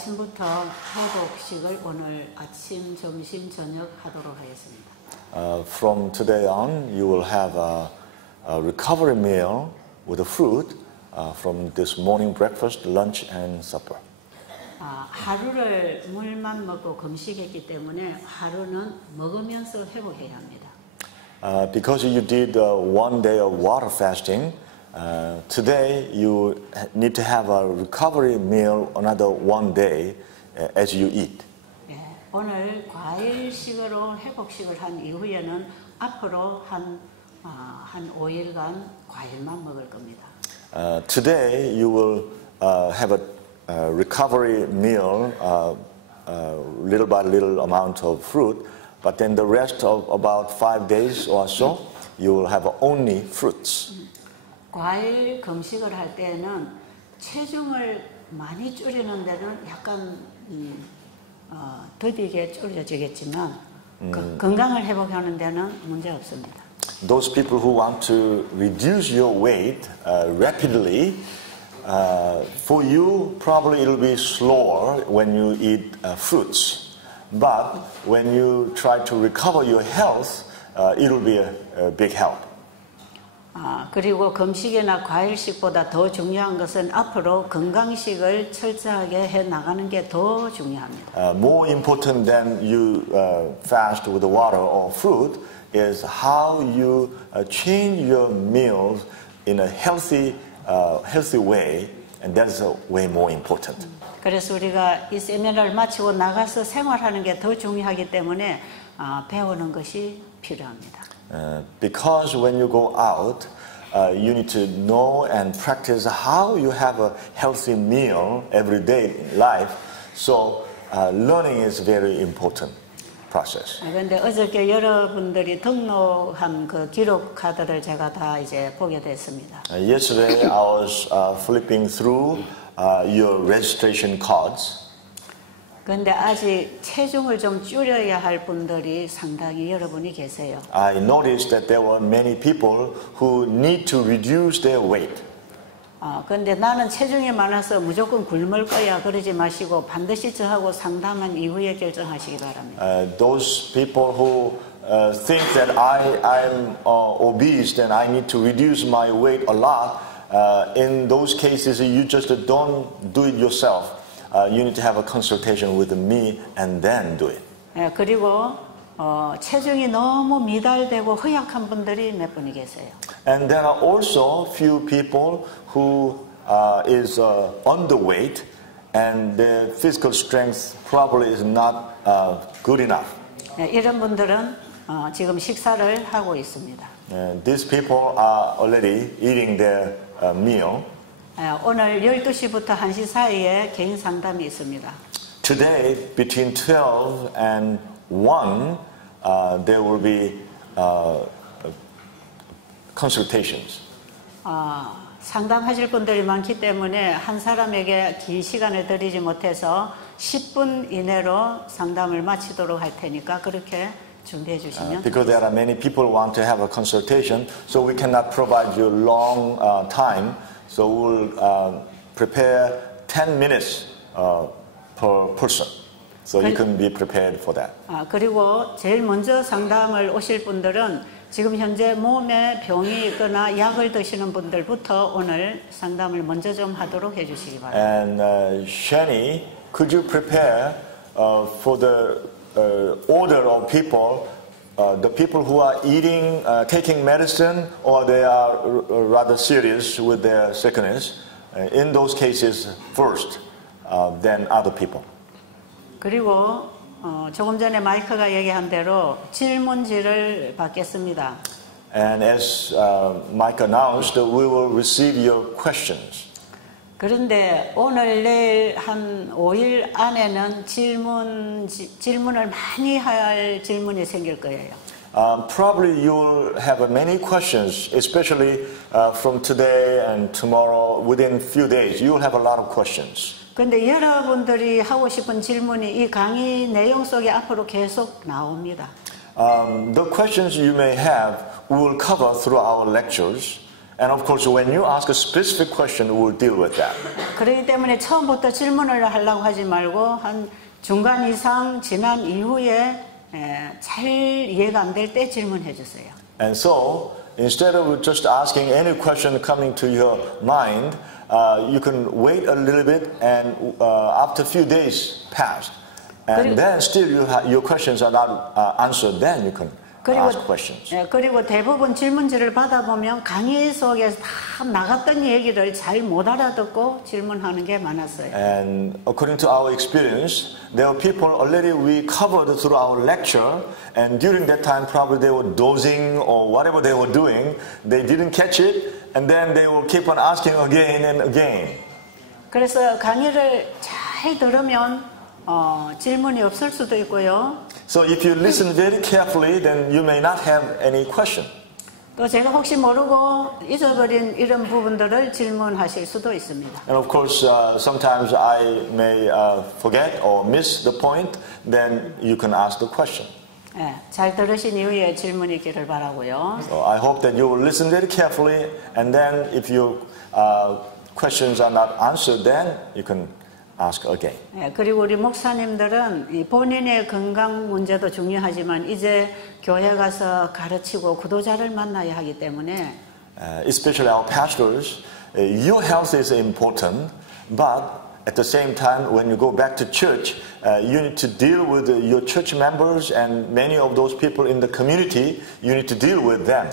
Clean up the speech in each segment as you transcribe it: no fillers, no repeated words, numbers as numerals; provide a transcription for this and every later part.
아침부터 회복식을 오늘 아침, 점심, 저녁 하도록 하겠습니다. From today on, you will have a recovery meal with a fruit from this morning breakfast, lunch, and supper. 하루를 물만 먹고 금식했기 때문에 하루는 먹으면서 회복해야 합니다. Because you did one day of water fasting, today you need to have a recovery meal another one day as you eat. 오늘 과일식으로 회복식을 한 이후에는 앞으로 한 5일간 과일만 먹을 겁니다. Today you will have a recovery meal, little by little amount of fruit, but then the rest of about 5 days or so, you will have only fruits. 과일 금식을 할 때는 체중을 많이 줄이는 데는 약간 더디게 줄여지겠지만 건강을 회복하는 데는 문제 없습니다. Those people who want to reduce your weight rapidly, for you probably it will be slower when you eat fruits. But when you try to recover your health, it will be a big help. 그리고 금식이나 과일식보다 더 중요한 것은 앞으로 건강식을 철저하게 해 나가는 게 더 중요합니다. More important than you fast with the water or fruit is how you change your meals in a healthy way, and that is way more important. 그래서 우리가 이 세미나를 마치고 나가서 생활하는 게 더 중요하기 때문에 배우는 것이 필요합니다. Because when you go out, you need to know and practice how you have a healthy meal every day in life. So learning is very important process. 그런데 어저께 여러분들이 등록한 그 기록 카드를 제가 다 이제 보게 됐습니다. Yesterday I was flipping through your registration cards. 그런데 아직 체중을 좀 줄여야 할 분들이 상당히 여러분이 계세요. I noticed that there were many people who need to reduce their weight. 그런데 나는 체중이 많아서 무조건 굶을 거야 그러지 마시고 반드시 저하고 상담한 이후에 결정하시기 바랍니다. Those people who think that I'm obese, then I need to reduce my weight a lot. In those cases, you just don't do it yourself. You need to have a consultation with me and then do it. 그리고 체중이 너무 미달되고 허약한 분들이 몇 분이 계세요. And there are also few people who is underweight and their physical strength probably is not good enough. 이런 분들은 지금 식사를 하고 있습니다. These people are already eating their meal. 오늘 12시부터 1시 사이에 개인 상담이 있습니다. Today, between 12 and 1, there will be consultations. 상담하실 분들이 많기 때문에 한 사람에게 긴 시간을 드리지 못해서 10분 이내로 상담을 마치도록 할 테니까 그렇게 준비해 주시면 Because there are many people who want to have a consultation, so we cannot provide you long time. So we'll prepare 10 minutes per person. So you can be prepared for that. 그리고 제일 먼저 상담을 오실 분들은 지금 현재 몸에 병이 있거나 약을 드시는 분들부터 오늘 상담을 먼저 좀 하도록 해주시기 바랍니다. And Shani, could you prepare for the order of people, the people who are eating, taking medicine, or they are rather serious with their sickness? In those cases, first, then other people. 그리고 조금 전에 마이크가 얘기한 대로 질문지를 받겠습니다. And as Mike announced, we will receive your questions. 그런데 오늘 내일 한 5일 안에는 질문을 많이 할 질문이 생길 거예요. Probably you'll have many questions, especially from today and tomorrow. Within a few days, you'll have a lot of questions. 그런데 여러분들이 하고 싶은 질문이 이 강의 내용 속에 앞으로 계속 나옵니다. The questions you may have we will cover through our lectures, And of course, when you ask a specific question, we'll deal with that. 그렇기 때문에 처음부터 질문을 하려고 하지 말고 한 중간 이상 지난 이후에 잘 이해가 안 될 때 질문해 주세요. And so, instead of just asking any question coming to your mind, you can wait a little bit, and after a few days pass, and then still your questions are not answered, then you can ask questions. 그리고 대부분 질문지를 받아보면 강의 속에서 다 나갔던 얘기를 잘 못 알아듣고 질문하는 게 많았어요. And according to our experience, there are people already we covered through our lecture, and during that time probably they were dozing or whatever they were doing, they didn't catch it, and then they will keep on asking again and again. 그래서 강의를 잘 들으면 질문이 없을 수도 있고요. So if you listen very carefully, then you may not have any question. 또 제가 혹시 모르고 잊어버린 이런 부분들을 질문하실 수도 있습니다. And of course, sometimes I may forget or miss the point, then you can ask the question. 잘 들으신 이후에 질문 있기를 바라고요. So I hope that you will listen very carefully, and then if your questions are not answered, then you can ask again. 그리고 우리 목사님들은 본인의 건강 문제도 중요하지만 이제 교회 가서 가르치고 구도자를 만나야 하기 때문에 Especially our pastors, your health is important, but at the same time, when you go back to church, you need to deal with your church members and many of those people in the community. You need to deal with them.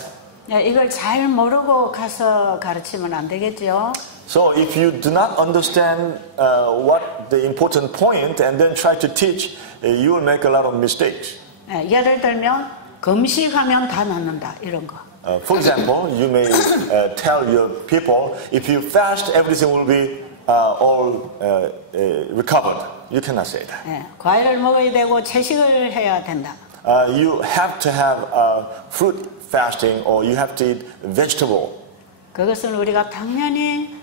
이걸 잘 모르고 가서 가르치면 안 되겠죠. So if you do not understand what the important point and then try to teach, you will make a lot of mistakes. 예를 들면 금식하면 다 낫는다 이런 거. For example, you may tell your people, if you fast, everything will be all recovered. You cannot say that. 과일을 먹어야 되고 채식을 해야 된다. You have to have fruit fasting, or you have to eat vegetable. 그것은 우리가 당연히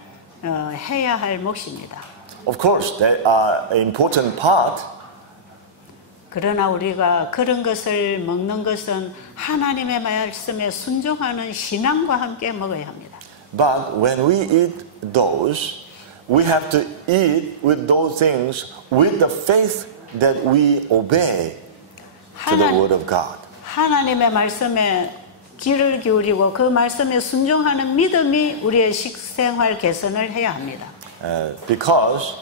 해야 할 몫입니다. Of course, they are an important part. 그러나 우리가 그런 것을 먹는 것은 하나님의 말씀에 순종하는 신앙과 함께 먹어야 합니다. But when we eat those, we have to eat with those things with the faith that we obey to the word of God. 하나님의 말씀에 귀를 기울이고 그 말씀에 순종하는 믿음이 우리의 식생활 개선을 해야 합니다. Because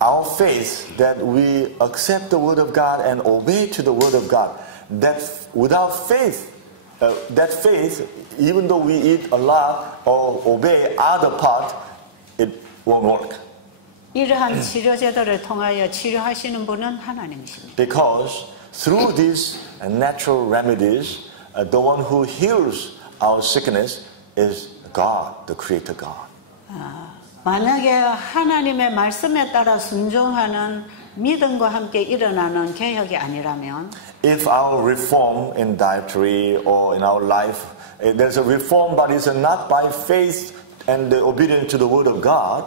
our faith that we accept the word of God and obey to the word of God, that without faith, that faith, even though we eat a lot or obey other part, it won't work. 이러한 치료 제도를 통하여 치료하시는 분은 하나님이십니다. Because through these natural remedies, the one who heals our sickness is God, the Creator God. 만약에 하나님의 말씀에 따라 순종하는 믿음과 함께 일어나는 개혁이 아니라면 If our reform in dietary or in our life, there's a reform but it's not by faith and obedience to the word of God,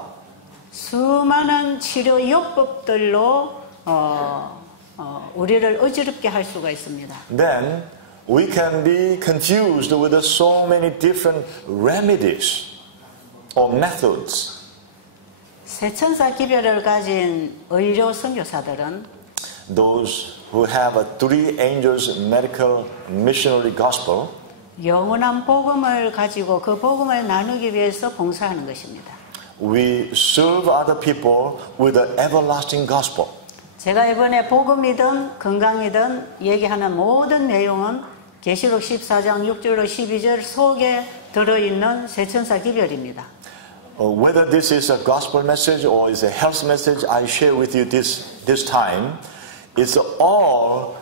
수많은 치료 요법들로 우리를 어지럽게 할 수가 있습니다. then we can be confused with so many different remedies or methods. 세천사 기별을 가진 의료 선교사들은 Those who have a three angels medical missionary gospel, 영원한 복음을 가지고 그 복음을 나누기 위해서 봉사하는 것입니다. we serve other people with the everlasting gospel. 제가 이번에 복음이든 건강이든 얘기하는 모든 내용은 계시록 14장 6절로 12절 속에 들어있는 세천사 기별입니다. Whether this is a gospel message or is a health message I share with you this time, it's all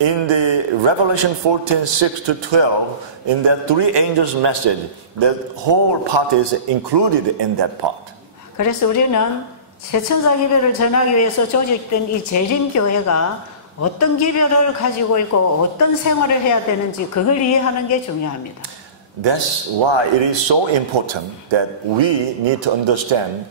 in the Revelation 14:6 to 12, in that three angels message. The whole part is included in that part. 그래서 우리는 세천사 기별을 전하기 위해서 조직된 이 재림교회가 어떤 기별을 가지고 있고 어떤 생활을 해야 되는지 그걸 이해하는 게 중요합니다. That's why it is so important that we need to understand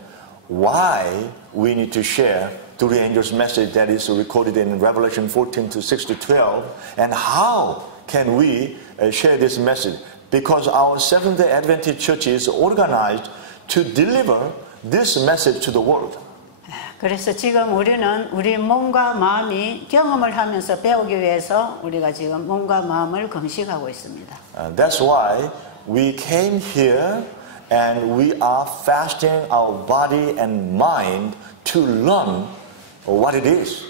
why we need to share three angels message that is recorded in Revelation 14 to 6 to 12, and how can we share this message. because our Seventh-day Adventist Church is organized to deliver this message to the world. 그래서 지금 우리는 우리 몸과 마음이 경험을 하면서 배우기 위해서 우리가 지금 몸과 마음을 금식하고 있습니다. That's why we came here and we are fasting our body and mind to learn what it is.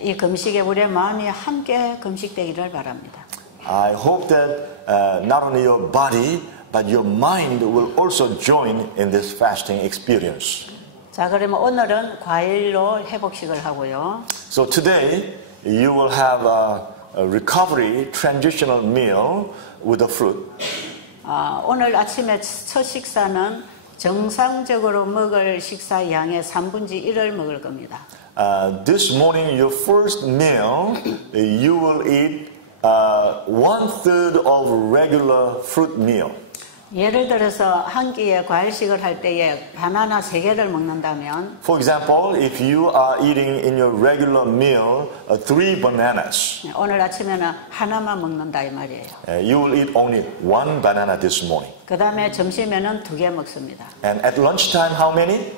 이 금식에 우리의 마음이 함께 금식되기를 바랍니다. I hope that not only your body but your mind will also join in this fasting experience. 자, 그러면 오늘은 과일로 회복식을 하고요. So today you will have a recovery transitional meal with the fruit. 오늘 아침에 첫 식사는 정상적으로 먹을 식사 양의 3분의 1을 먹을 겁니다. This morning your first meal you will eat 1/3 of regular fruit meal. 예를 들어서 한 끼에 과일식을 할 때에 바나나 3개를 먹는다면 For example, if you are eating in your regular meal 3 bananas, 오늘 아침에는 하나만 먹는다 이 말이에요. you will eat only 1 banana this morning. 그 다음에 점심에는 2개 먹습니다. And at lunchtime, how many?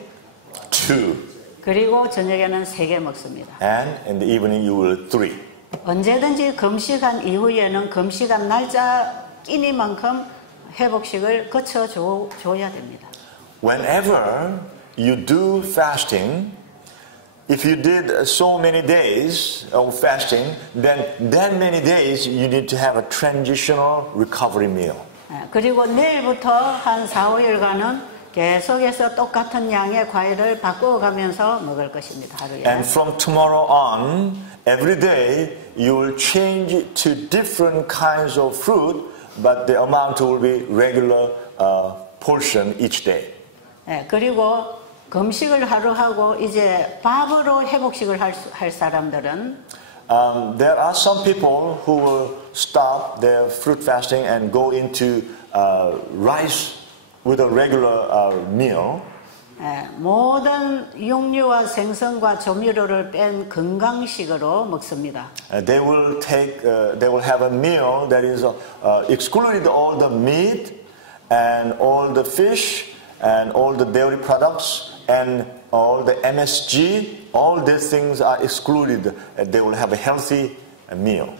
2. 그리고 저녁에는 3개 먹습니다. And in the evening, you will 3. 언제든지 금식한 이후에는 금식한 날짜 끼니만큼 회복식을 거쳐줘야 됩니다. Whenever you do fasting, if you did so many days of fasting, then that many days you need to have a transitional recovery meal. 그리고 내일부터 한 4, 5일간은 계속해서 똑같은 양의 과일을 바꿔가면서 먹을 것입니다. 하루에. And from tomorrow on, every day you will change to different kinds of fruit, but the amount will be regular portion each day. 그리고 금식을 하루 하고 이제 밥으로 회복식을 할 사람들은 There are some people who will stop their fruit fasting and go into rice with a regular meal. 모든 육류와 생선과 조미료를 뺀 건강식으로 먹습니다. They will have a meal that is excluded all the meat and all the fish and all the dairy products and all the MSG. All these things are excluded. They will have a healthy meal.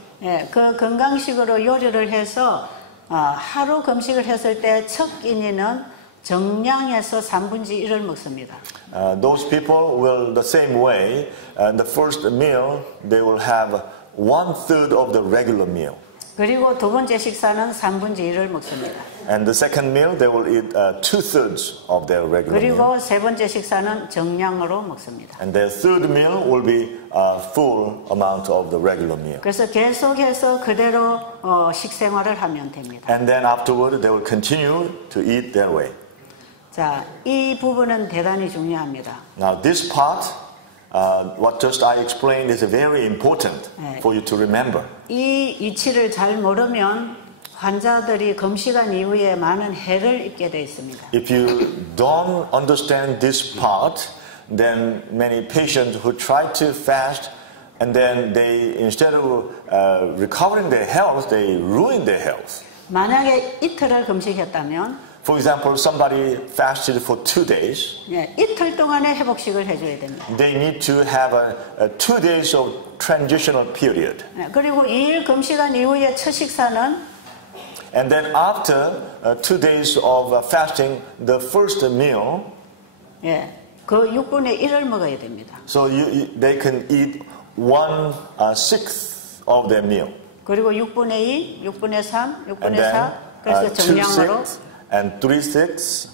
그 건강식으로 요리를 해서 하루 금식을 했을 때 첫 끼니는 정량에서 3분의 1을 먹습니다. Those people will the same way. The first meal they will have 1/3 of the regular meal. 그리고 두 번째 식사는 3분의 1을 먹습니다. And the second meal they will eat 2/3 of their regular meal. 그리고 세 번째 식사는 정량으로 먹습니다. And their third meal will be full amount of the regular meal. 그래서 계속해서 그대로 식생활을 하면 됩니다. And then afterward they will continue to eat their way. 자, 이 부분은 대단히 중요합니다. Now this part, what just I explained, is very important for you to remember. 이 이치를 잘 모르면 환자들이 금식한 이후에 많은 해를 입게 돼 있습니다. If you don't understand this part, then many patients who try to fast and then they instead of recovering their health, they ruin their health. 만약에 이틀을 금식했다면 For example, somebody fasted for 2 days. 이틀 동안의 회복식을 해줘야 됩니다. They need to have a 2 days of transitional period. 그리고 2일 금식한 이후에 첫 식사는 And then after 2 days of fasting, the first meal, 그 6분의 1을 먹어야 됩니다. so they can eat 1/6 of their meal. 그리고 6분의 2, 6분의 3, 6분의 And then 4, 그래서 정량으로 2/6 and 3/6,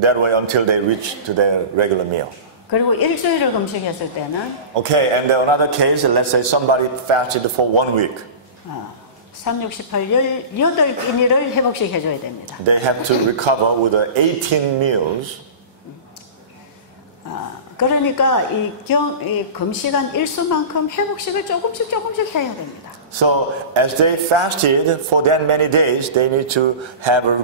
that way until they reach to their regular meal. 그리고 일주일을 금식했을 때는 Okay, and then another case, let's say somebody fasted for 1 week. 3, 6, 18, 18끼니를 회복식 해줘야 됩니다. They have to recover with 18 meals. 그러니까 이 금식한 일수만큼 회복식을 조금씩 해야 됩니다. So as they fasted for that many days, they need to have a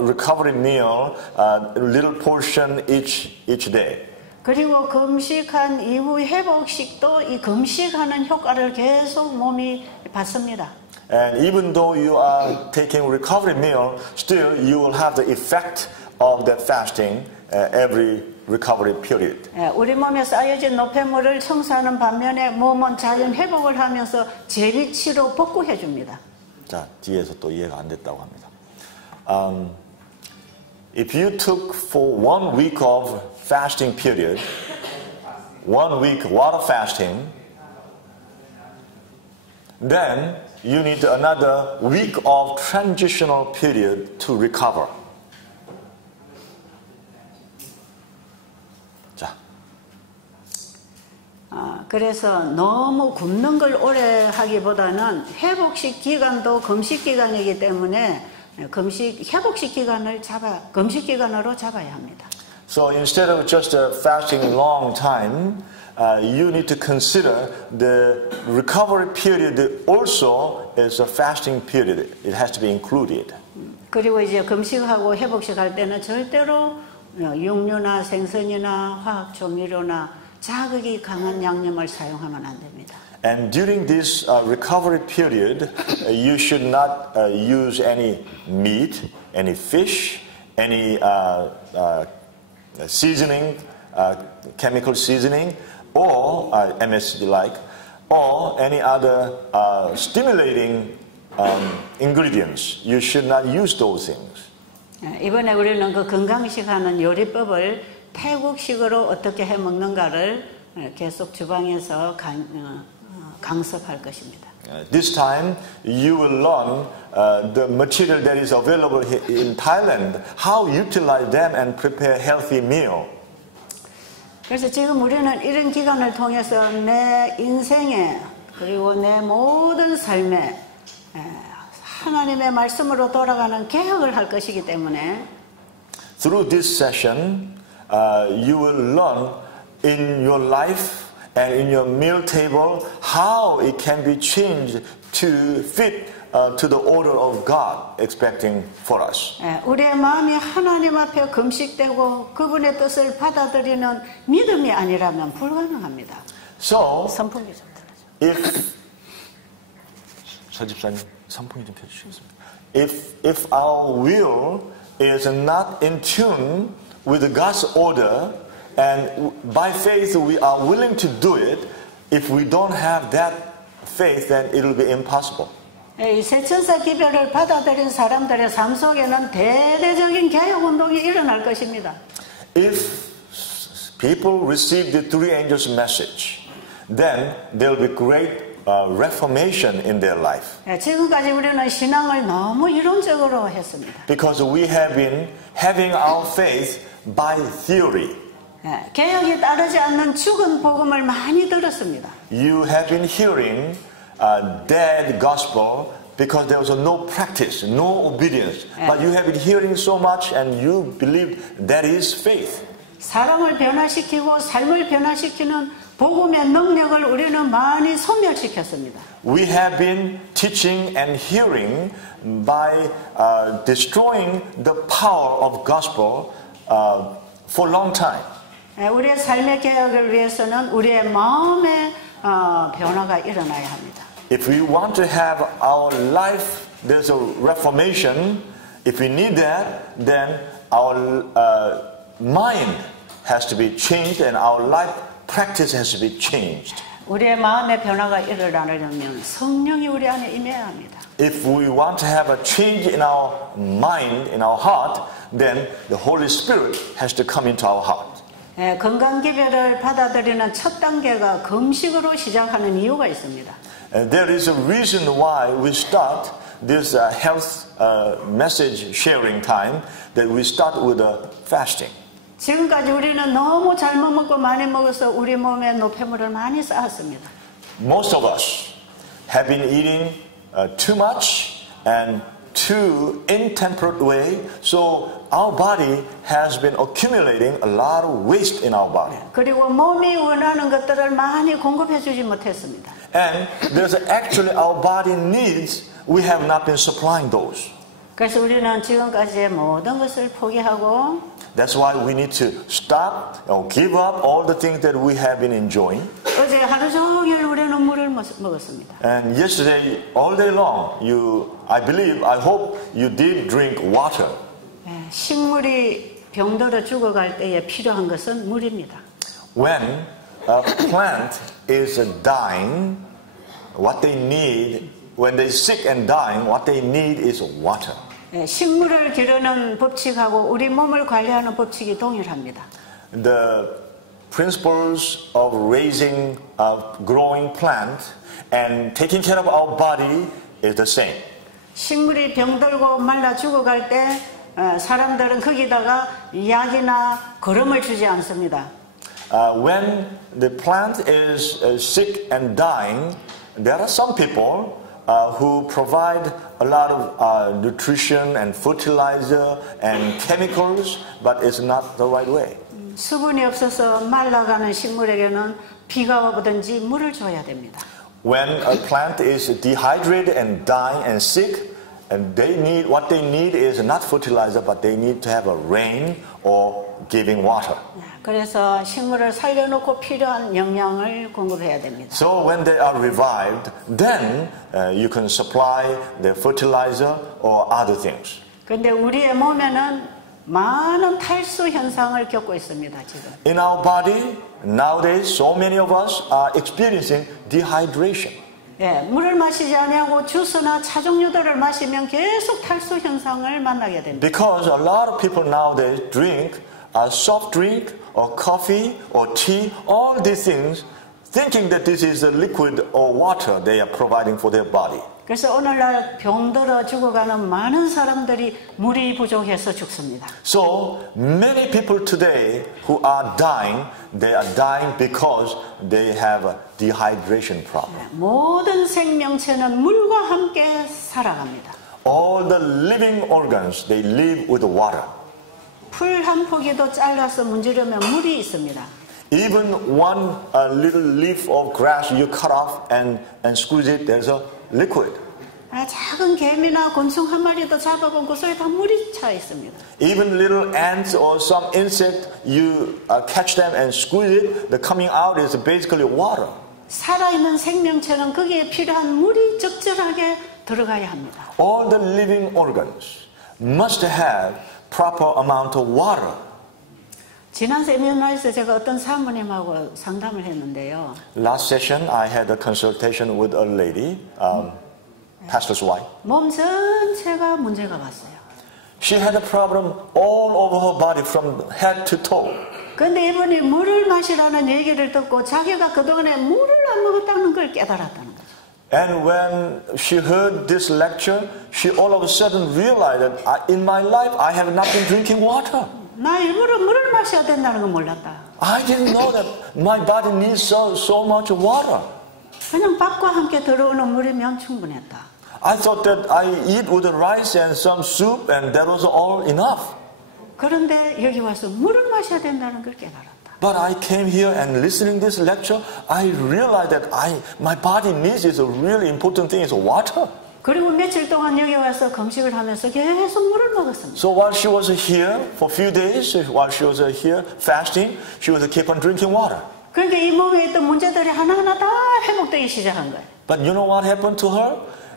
recovery meal, a little portion each day. 그리고 금식한 이후 회복식도 이 금식하는 효과를 계속 몸이 받습니다. And even though you are taking recovery meal, still you will have the effect of that fasting every recovery period. 우리 몸에 쌓여진 노폐물을 청소하는 반면에 몸은 자연 회복을 하면서 재리치로 복구해 줍니다. 자, 뒤에서 또 이해가 안 됐다고 합니다. If you took for 1 week of fasting period, 1 week water fasting, then you need another week of transitional period to recover. 자. 그래서 너무 굶는 걸 오래 하기보다는 회복식 기간도 금식 기간이기 때문에 회복식 기간을 금식 기간으로 잡아야 합니다. So instead of just fasting a long time, you need to consider the recovery period also as a fasting period. It has to be included. 그리고 이제 금식하고 회복식 할 때는 절대로 육류나 생선이나 화학 조미료나 자극이 강한 양념을 사용하면 안 됩니다. And during this recovery period, you should not use any meat, any fish, any seasoning, chemical seasoning, or MSG-like, or any other stimulating ingredients. You should not use those things. 이번에 우리는 그 건강식 하는 요리법을 태국식으로 어떻게 해 먹는가를 계속 주방에서 강습할 것입니다. This time you will learn the material that is available in Thailand, how utilize them and prepare healthy meal. 그래서 지금 우리는 이런 기간을 통해서 내 인생에 그리고 내 모든 삶에 하나님의 말씀으로 돌아가는 개혁을 할 것이기 때문에 Through this session, you will learn in your life and in your meal table how it can be changed to fit to the order of God expecting for us. 우리의 마음이 하나님 앞에 금식되고 그분의 뜻을 받아들이는 믿음이 아니라면 불가능합니다. So, 선풍기 좀 틀어줘. 서 집사님 선풍기 좀 켜주시겠습니다. If our will is not in tune with God's order, and by faith we are willing to do it, if we don't have that faith, then it will be impossible. 이 세천사 기별을 받아들인 사람들의 삶 속에는 대대적인 개혁 운동이 일어날 것입니다. If people receive the three angels' message, then there will be great reformation in their life. 지금까지 우리는 신앙을 너무 이론적으로 했습니다. Because we have been having our faith by theory. 개혁이 따르지 않는 죽은 복음을 많이 들었습니다. You have been hearing dead gospel because there was no practice, no obedience. But you have been hearing so much and you believe that is faith. 사람을 변화시키고 삶을 변화시키는 복음의 능력을 우리는 많이 소멸시켰습니다. We have been teaching and hearing by destroying the power of gospel for a long time. 우리의 삶의 개혁을 위해서는 우리의 마음의 변화가 일어나야 합니다. If we want to have our life, there's a reformation. If we need that, then our mind has to be changed and our life practice has to be changed. 우리의 마음의 변화가 일어나려면 성령이 우리 안에 임해야 합니다. If we want to have a change in our mind, in our heart, then the Holy Spirit has to come into our heart. 건강기별을 받아들이는 첫 단계가 금식으로 시작하는 이유가 있습니다. There is a reason why we start this health message sharing time, that we start with fasting. 지금까지 우리는 너무 잘못 먹고 많이 먹어서 우리 몸에 노폐물을 많이 쌓았습니다. Most of us have been eating too much and too intemperate way, so our body has been accumulating a lot of waste in our body. 그리고 몸이 원하는 것들을 많이 공급해 주지 못했습니다. And there's actually our body needs, we have not been supplying those. 그래서 우리는 지금까지의 모든 것을 포기하고 That's why we need to stop or give up all the things that we have been enjoying. 어제 하루 종일 우리는 물을 먹었습니다. And yesterday, all day long, I hope you did drink water. 식물이 병들어 죽어갈 때에 필요한 것은 물입니다. When a plant is dying, what they need, when they're sick and dying, what they need is water. 식물을 기르는 법칙하고 우리 몸을 관리하는 법칙이 동일합니다. The principles of raising a growing plant and taking care of our body is the same. 식물이 병들고 말라 죽어갈 때 사람들은 거기다가 약이나 거름을 주지 않습니다. When the plant is sick and dying, there are some people who provide a lot of nutrition and fertilizer and chemicals, but it's not the right way. 수분이 없어서 말라가는 식물에게는 비가 오든지 물을 줘야 됩니다. When a plant is dehydrated and dying and sick, and what they need is not fertilizer, but they need to have a rain or giving water. 그래서 식물을 살려놓고 필요한 영양을 공급해야 됩니다. So when they are revived, then you can supply the fertilizer or other things. 그런데 우리의 몸에는 많은 탈수 현상을 겪고 있습니다, 지금. In our body, nowadays, so many of us are experiencing dehydration. 물을 마시지 않고 주스나 차 종류들을 마시면 계속 탈수 현상을 만나게 됩니다. Because a lot of people nowadays drink a soft drink or coffee or tea, all these things, thinking that this is a liquid or water they are providing for their body. 그래서 오늘날 병들어 죽어가는 많은 사람들이 물이 부족해서 죽습니다. So many people today who are dying, they are dying because they have a dehydration problem. 모든 생명체는 물과 함께 살아갑니다. All the living organs, they live with water. 풀 한 포기도 잘라서 문지르면 물이 있습니다. Even one little leaf of grass you cut off and squeeze it, there's a liquid. 작은 개미나 곤충 한 마리도 잡아본 그 속에 다 물이 차 있습니다. Even little ants or some insect, you catch them and squeeze it, the coming out is basically water. 살아있는 생명체는 거기에 필요한 물이 적절하게 들어가야 합니다. All the living organs must have proper amount of water. 지난 세미나에서 제가 어떤 사모님하고 상담을 했는데요. Last session, I had a consultation with a lady, pastor's wife. 몸 전체가 문제가 왔어요. She had a problem all over her body from head to toe. 그런데 이분이 물을 마시라는 얘기를 듣고 자기가 그동안에 물을 안 먹었다는 걸 깨달았다는 거죠. And when she heard this lecture, she all of a sudden realized that in my life I have not been drinking water. 나 일부러 물을 마셔야 된다는 건 몰랐다. I didn't know that my body needs so much water. 그냥 밥과 함께 들어오는 물이면 충분했다. I thought that I eat with the rice and some soup and that was all enough. 그런데 여기 와서 물을 마셔야 된다는 걸 깨달았다. But I came here and listening this lecture, I realized that my body needs is a really important thing is water. 그리고 며칠 동안 여기 와서 금식을 하면서 계속 물을 먹었습니다. So while she was here for a few days, while she was here fasting, she was keep on drinking water. 그러니까 이 몸에 있던 문제들이 하나하나 다 회복되기 시작한 거예요. But you know what happened to her?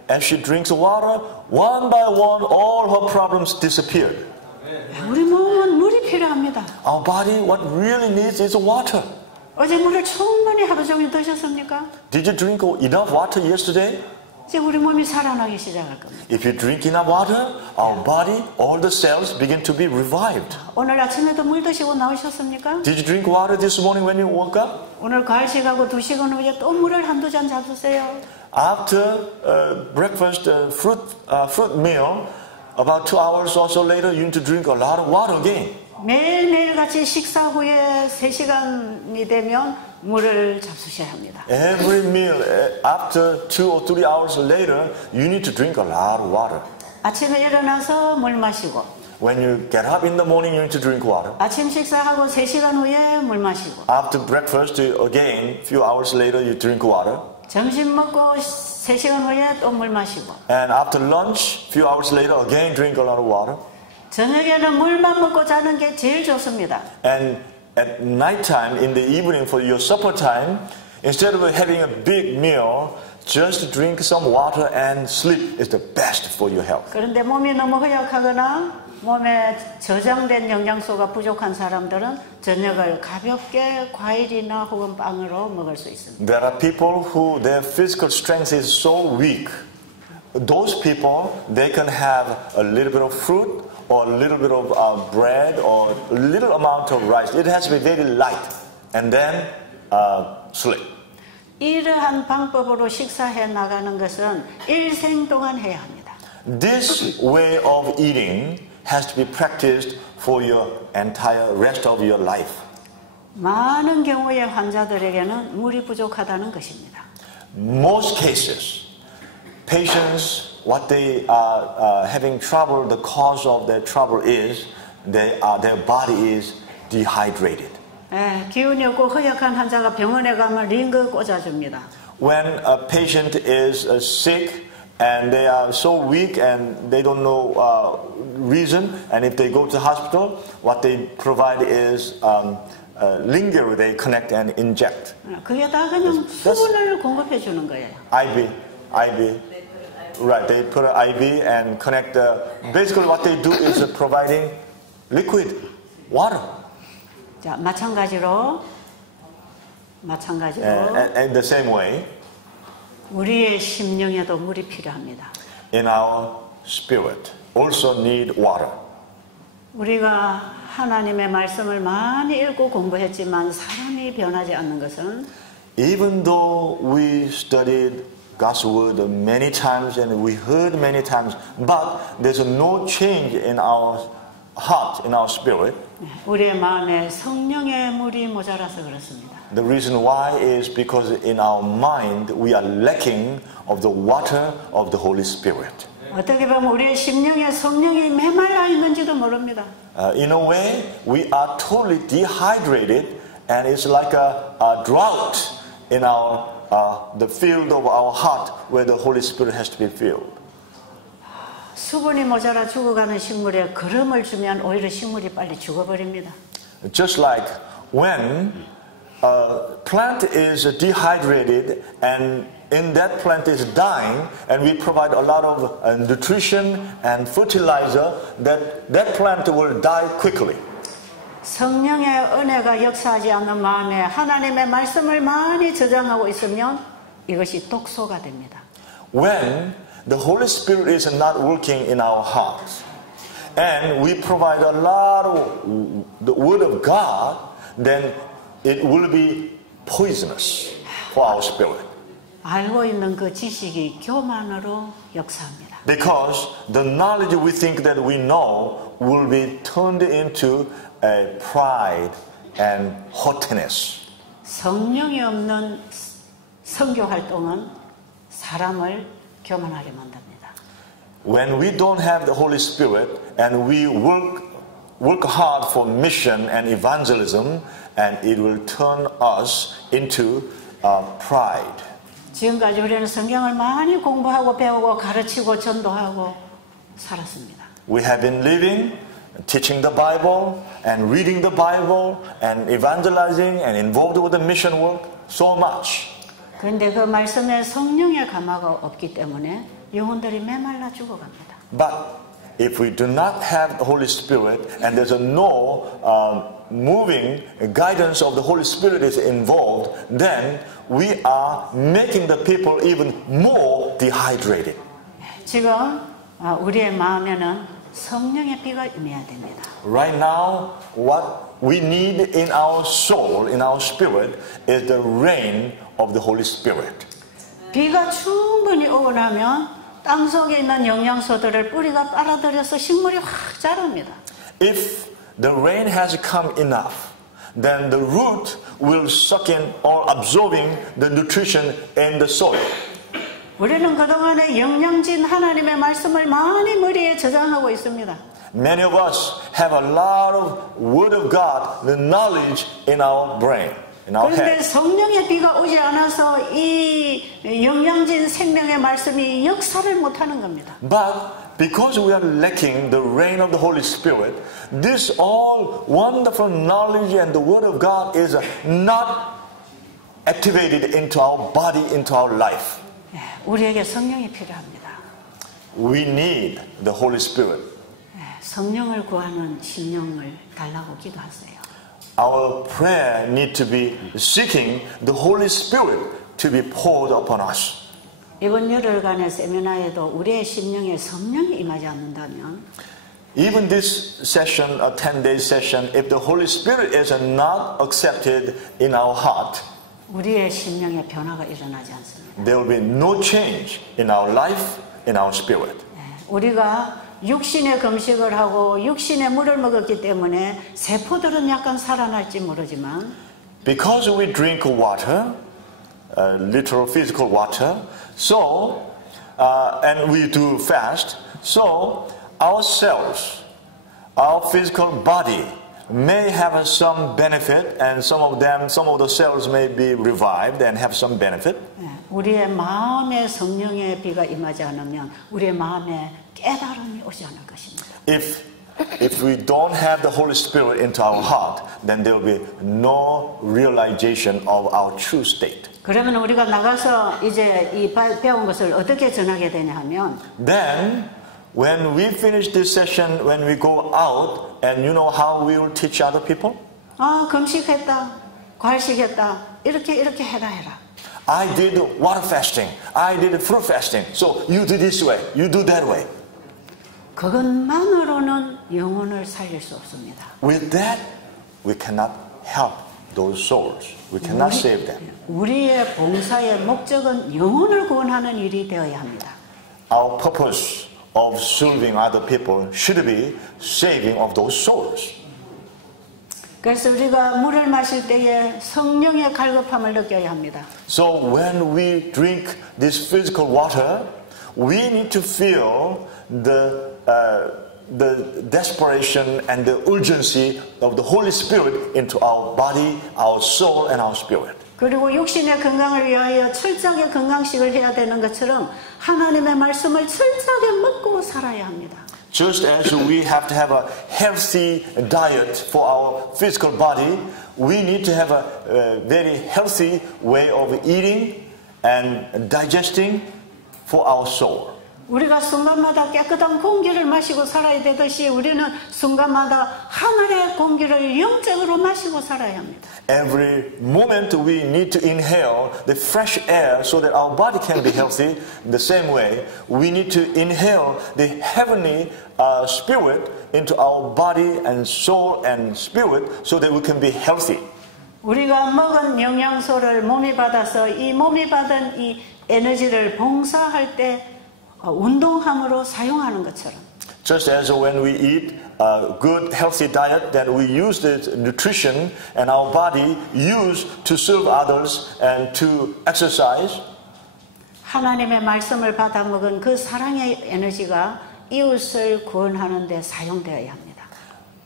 As she drinks water, one by one, all her problems disappeared. 우리 몸은 물이 필요합니다. Our body, what really needs is water. 어제 물을 충분히 하루 종일 드셨습니까? Did you drink enough water yesterday? 이제 우리 몸이 살아나기 시작할 겁니다. If you drink enough water, our body, all the cells begin to be revived. 오늘 아침에도 물 드시고 나오셨습니까? Did you drink water this morning when you woke up? 오늘 과일식하고 2시간 후에 또 물을 한두 잔 잡수세요. After breakfast, fruit meal, about 2 hours or so later, you need to drink a lot of water again. 매일매일 같이 식사 후에 3시간이 되면 물을 잡수셔야 합니다. Every meal, after 2 or 3 hours later, you need to drink a lot of water. 아침에 일어나서 물 마시고 When you get up in the morning, you need to drink water. 아침 식사하고 3시간 후에 물 마시고 After breakfast, again, few hours later, you drink water. 점심 먹고 3시간 후에 또 물 마시고 And after lunch, few hours later, again, drink a lot of water. 저녁에는 물만 먹고 자는 게 제일 좋습니다. And at night time, in the evening for your supper time, instead of having a big meal, just drink some water and sleep is the best for your health. 그런데 몸이 너무 허약하거나 몸에 저장된 영양소가 부족한 사람들은 저녁을 가볍게 과일이나 혹은 빵으로 먹을 수 있습니다. There are people who their physical strength is so weak. Those people, they can have a little bit of fruit or a little bit of bread or a little amount of rice. It has to be very light and then sleep. 이러한 방법으로 식사해 나가는 것은 일생 동안 해야 합니다. This way of eating has to be practiced for your entire rest of your life. 많은 경우의 환자들에게는 물이 부족하다는 것입니다. Most cases, patients, what they are having trouble, the cause of their trouble is their body is dehydrated. 기운이 없고 허약한 환자가 병원에 가면 링거 꽂아줍니다. When a patient is sick and they are so weak and they don't know reason, and if they go to the hospital, what they provide is linger, they connect and inject. 그게 다 그냥 수분을 공급해 주는 거예요. IV. Right, they put an IV and connect basically what they do is providing liquid, water. 자, 마찬가지로 And the same way, 우리의 심령에도 물이 필요합니다. in our spirit, also need water. 우리가 하나님의 말씀을 많이 읽고 공부했지만 사람이 변하지 않는 것은 Even though we studied God's word many times and we heard many times, but there's no change in our heart, in our spirit. 우리의 마음에 성령의 물이 모자라서 그렇습니다. The reason why is because in our mind we are lacking of the water of the Holy Spirit. 어떻게 보면 우리의 심령에 성령이 메말라 있는지도 모릅니다. In a way, we are totally dehydrated, and it's like a drought in our the field of our heart where the Holy Spirit has to be filled. 수분이 모자라 죽어가는 식물에 거름을 주면 오히려 식물이 빨리 죽어버립니다. Just like when a plant is dehydrated and in that plant is dying and we provide a lot of nutrition and fertilizer, that plant will die quickly. 성령의 은혜가 역사하지 않는 마음에 하나님의 말씀을 많이 저장하고 있으면 이것이 독소가 됩니다. When the Holy Spirit is not working in our hearts and we provide a lot of the Word of God, then it will be poisonous for our spirit. 알고 있는 그 지식이 교만으로 역사합니다. Because the knowledge we think that we know will be turned into a pride and haughtiness. 성령이 없는 선교 활동은 사람을 교만하게 만듭니다. When we don't have the Holy Spirit and we work hard for mission and evangelism, and it will turn us into pride. 지금까지 우리는 성경을 많이 공부하고 배우고 가르치고 전도하고 살았습니다. We have been living, teaching the Bible, and reading the Bible, and evangelizing, and involved with the mission work so much. 그런데 그 말씀에 성령의 감화가 없기 때문에 영혼들이 메말라 죽어갑니다. But if we do not have the Holy Spirit, and there's no moving guidance of the Holy Spirit is involved, then we are making the people even more dehydrated. 지금 우리의 마음에는 성령의 비가 임해야 됩니다. Right now, what we need in our soul, in our spirit, is the rain of the Holy Spirit. 비가 충분히 오고 나면 땅 속에 있는 영양소들을 뿌리가 빨아들여서 식물이 확 자랍니다. If the rain has come enough, then the root will suck in or absorbing the nutrition in the soil. 우리는 그동안에 영양진 하나님의 말씀을 많이 머리에 저장하고 있습니다. Many of us have a lot of Word of God, the knowledge in our brain, in our 그런데 head. 성령의 비가 오지 않아서 이 이 영양진 생명의 말씀이 역사를 못하는 겁니다. But because we are lacking the reign of the Holy Spirit, this all wonderful knowledge and the Word of God is not activated into our body, into our life. 우리에게 성령이 필요합니다. We need the Holy Spirit. 성령을 구하는 심령을 달라고 기도하세요. Our prayer need to be seeking the Holy Spirit to be poured upon us. 이번 열흘간의 세미나에도 우리의 심령에 성령이 임하지 않는다면 Even this session, a 10-day session, if the Holy Spirit is not accepted in our heart, 우리의 심령에 변화가 일어나지 않습니다. there will be no change in our life, in our spirit. 우리가 육신의 금식을 하고 육신의 물을 먹었기 때문에 세포들은 약간 살아날지 모르지만 Because we drink water, literal physical water, so and we do fast, so our cells, our physical body may have some benefit, and some of the cells may be revived and have some benefit. 우리의 마음에 성령의 비가 임하지 않으면 우리의 마음에 깨달음이 오지 않을 것입니다. If we don't have the Holy Spirit into our heart, then there will be no realization of our true state. 그러면 우리가 나가서 이제 이 배운 것을 어떻게 전하게 되냐 하면 Then, when we finish this session, when we go out, and you know how we will teach other people? 금식했다, 과일식했다, 이렇게 해라. I did water fasting. I did fruit fasting. So you do this way. You do that way. 그것만으로는 영혼을 살릴 수 없습니다. With that, we cannot help those souls. We cannot save them. 우리의 봉사의 목적은 영혼을 구원하는 일이 되어야 합니다. Our purpose of serving other people should be saving of those souls. 그래서 우리가 물을 마실 때에 성령의 갈급함을 느껴야 합니다. So when we drink this physical water, we need to feel the desperation and the urgency of the Holy Spirit into our body, our soul, and our spirit. 그리고 육신의 건강을 위하여 철저하게 건강식을 해야 되는 것처럼 하나님의 말씀을 철저하게 먹고 살아야 합니다. Just as we have to have a healthy diet for our physical body, we need to have a very healthy way of eating and digesting for our soul. 우리가 순간마다 깨끗한 공기를 마시고 살아야 되듯이 우리는 순간마다 하늘의 공기를 영적으로 마시고 살아야 합니다. Every moment we need to inhale the fresh air so that our body can be healthy. The same way, we need to inhale the heavenly spirit into our body and soul and spirit so that we can be healthy. 우리가 먹은 영양소를 몸이 받아서 이 몸이 받은 이 에너지를 봉사할 때 운동함으로 사용하는 것처럼. Just as when we eat a good healthy diet, that we use the nutrition and our body use to serve others and to exercise. 하나님의 말씀을 받아 먹은 그 사랑의 에너지가 이웃을 구원하는 데 사용되어야 합니다.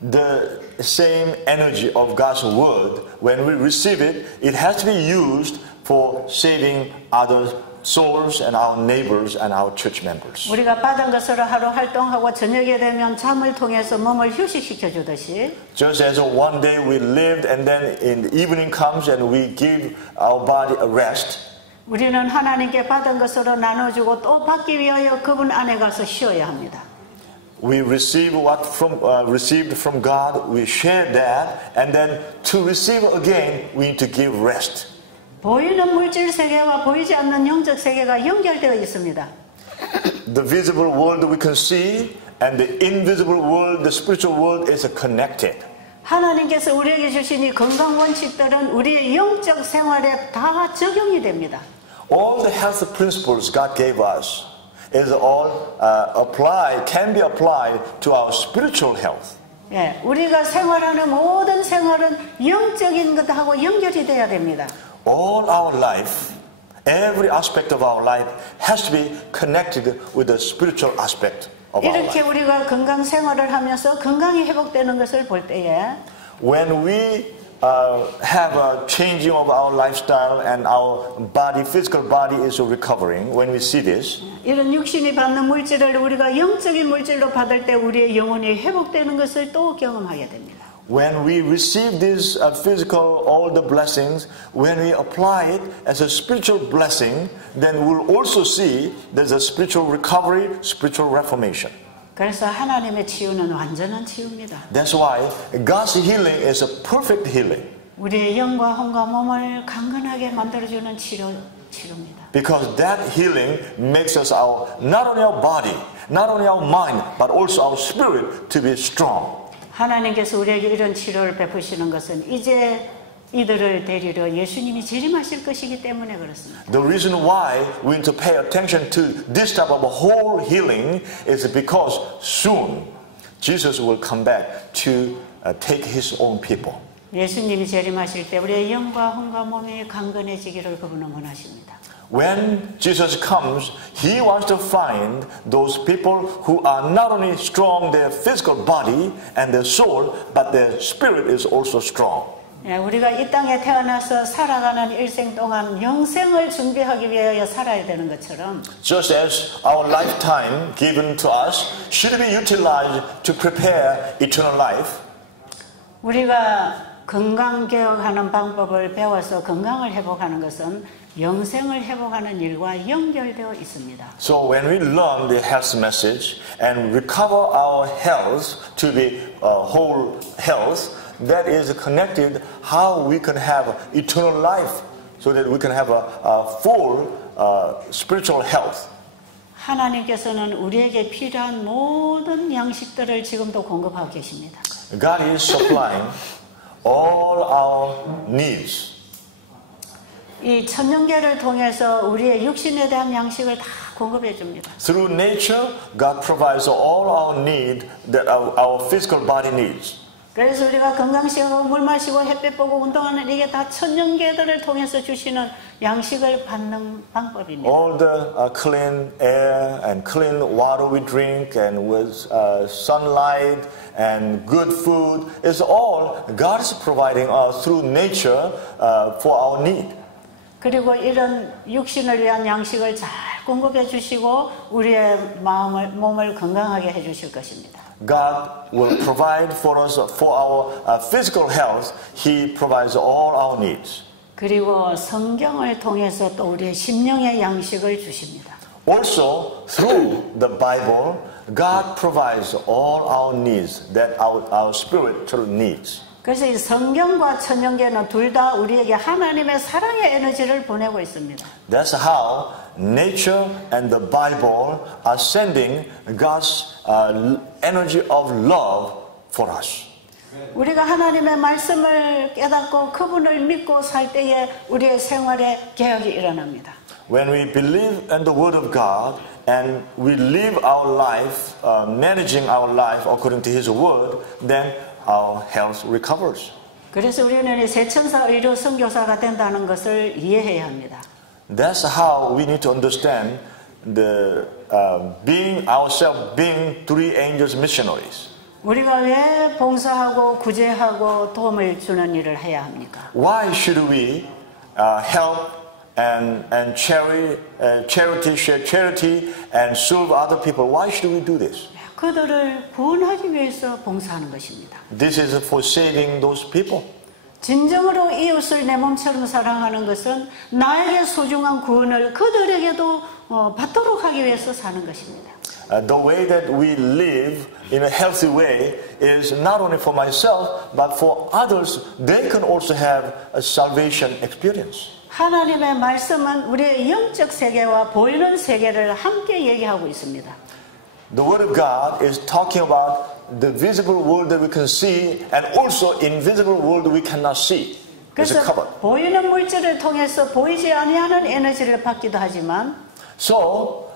The same energy of God's word, when we receive it, it has to be used for saving others. Souls and our neighbors and our church members. 우리가 받은 것으로 하루 활동하고 저녁에 되면 잠을 통해서 몸을 휴식시켜 주듯이 Just as one day we lived and then in the evening comes and we give our body a rest. 우리는 하나님께 받은 것으로 나눠주고 또 받기 위하여 그분 안에 가서 쉬어야 합니다. We receive what received from God, we share that, and then to receive again, we need to give rest. 보이는 물질 세계와 보이지 않는 영적 세계가 연결되어 있습니다. The visible world we can see and the invisible world, the spiritual world is connected. 하나님께서 우리에게 주신 이 건강 원칙들은 우리의 영적 생활에 다 적용이 됩니다. All the health principles God gave us is all can be applied to our spiritual health. 예, 우리가 생활하는 모든 생활은 영적인 것하고 연결이 돼야 됩니다. All our life, every aspect of our life has to be connected with the spiritual aspect of our 이렇게 life. 우리가 건강 생활을 하면서 건강이 회복되는 것을 볼 때에 When we have a changing of our lifestyle and our body, physical body is recovering when we see this. 이런 육신이 받는 물질을 우리가 영적인 물질로 받을 때 우리의 영혼이 회복되는 것을 또 경험하게 됩니다. When we receive this physical, all the blessings, when we apply it as a spiritual blessing, then we'll also see there's a spiritual recovery, spiritual reformation. 그래서 하나님의 치유는 완전한 치유입니다. That's why God's healing is a perfect healing. 우리의 영과 혼과 몸을 강건하게 만들어주는 치료입니다. Because that healing makes us not only our body, not only our mind, but also our spirit to be strong. 하나님께서 우리에게 이런 치료를 베푸시는 것은 이제 이들을 데리러 예수님이 재림하실 것이기 때문에 그렇습니다. The reason why we need to pay attention to this type of a whole healing is because soon Jesus will come back to take his own people. 예수님이 재림하실 때 우리의 영과 혼과 몸이 강건해지기를 그분은 원하십니다. When Jesus comes, he wants to find those people who are not only strong their physical body and their soul, but their spirit is also strong. 우리가 이 땅에 태어나서 살아가는 일생 동안 영생을 준비하기 위하여 살아야 되는 것처럼 Just as our lifetime given to us should be utilized to prepare eternal life. 우리가 건강개혁하는 방법을 배워서 건강을 회복하는 것은 영생을 회복하는 일과 연결되어 있습니다. So when we learn the health message and recover our health to be whole health, that is connected how we can have eternal life so that we can have a full spiritual health. 하나님께서는 우리에게 필요한 모든 양식들을 지금도 공급하고 계십니다. God is supplying all our needs. 이 천년계를 통해서 우리의 육신에 대한 양식을 다 공급해 줍니다. Through nature, God provides all our need that our physical body needs. 그래서 우리가 건강식하고 물 마시고 햇빛 보고 운동하는 이게 다 천년계들을 통해서 주시는 양식을 받는 방법입니다. All the clean air and clean water we drink and with sunlight and good food is all God is providing us through nature for our need. 그리고 이런 육신을 위한 양식을 잘 공급해 주시고 우리의 몸을 건강하게 해 주실 것입니다. God will provide for us for our physical health. He provides all our needs. 그리고 성경을 통해서 또 우리의 심령의 양식을 주십니다. Also, through the Bible, God provides all our needs, that our spiritual needs. 그래서 이 성경과 천년계는 둘 다 우리에게 하나님의 사랑의 에너지를 보내고 있습니다. That's how nature and the Bible are sending God's energy of love for us. 우리가 하나님의 말씀을 깨닫고 그분을 믿고 살 때에 우리의 생활에 개혁이 일어납니다. When we believe in the Word of God and we live our life, managing our life according to His Word, then our health recovers. 그래서 우리는 이 세천사 의료 선교사가 된다는 것을 이해해야 합니다. That's how we need to understand the being three angels missionaries. 우리가 왜 봉사하고 구제하고 도움을 주는 일을 해야 합니까? Why should we help and share charity and serve other people? Why should we do this? 그들을 구원하기 위해서 봉사하는 것입니다. This is for saving those people. 진정으로 이웃을 내 몸처럼 사랑하는 것은 나에게 소중한 구원을 그들에게도 받도록 하기 위해서 사는 것입니다. The way that we live in a healthy way is not only for myself, but for others. They can also have a salvation experience. 하나님의 말씀은 우리의 영적 세계와 보이는 세계를 함께 얘기하고 있습니다. The Word of God is talking about the visible world that we can see and also invisible world we cannot see. 그래서 보이는 물질을 통해서 보이지 아니하는 에너지를 받기도 하지만 So